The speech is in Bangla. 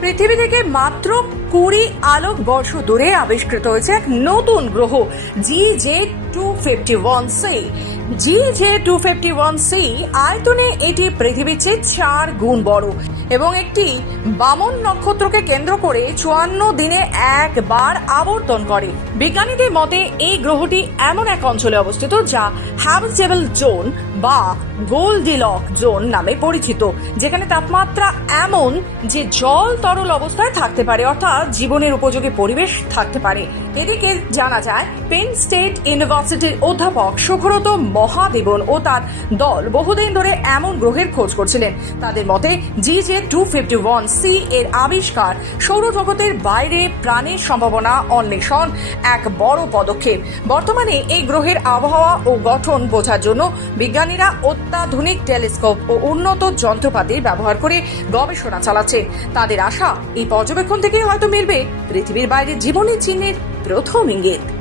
পৃথিবী থেকে মাত্র কুড়ি আলোক বর্ষ দূরে আবিষ্কৃত হয়েছে এক নতুন গ্রহ G J two fifty one C G J two fifty one C আয়তনে এটি পৃথিবীর চেয়ে চার গুণ বড় এবং একটি বামন নক্ষত্রকে কেন্দ্র করে চুয়ান্ন দিনে একবার আবর্তন করে। বিজ্ঞানীদের মতে, এই গ্রহটি এমন এক অঞ্চলে অবস্থিত যা হ্যাবিটেবল জোন বা গোল্ডিলক জোন নামে পরিচিত, যেখানে তাপমাত্রা এমন যে জল তরল অবস্থায় থাকতে পারে, অর্থাৎ জীবনের উপযোগী পরিবেশ থাকতে পারে। এদিকে জানা যায় পেন স্টেট ইউনিভার্সিটির অধ্যাপক সুব্রত মহাদেবন ও তার দল বহুদিন ধরে এমন গ্রহের খোঁজ করছিলেন। তাদের মতে G J two fifty one C এর আবিষ্কার সৌরজগতের বাইরে প্রাণের সম্ভাবনা অন্বেষণ এক বড় পদক্ষেপ। বর্তমানে এই গ্রহের আবহাওয়া ও গঠন বোঝার জন্য বিজ্ঞানীরা অত্যাধুনিক টেলিস্কোপ ও উন্নত যন্ত্রপাতির ব্যবহার করে গবেষণা চালাচ্ছে। তাদের আশা, এই পর্যবেক্ষণ থেকেই হয়তো মিলবে পৃথিবীর বাইরে জীবনের চিহ্নের প্রথম ইঙ্গিত।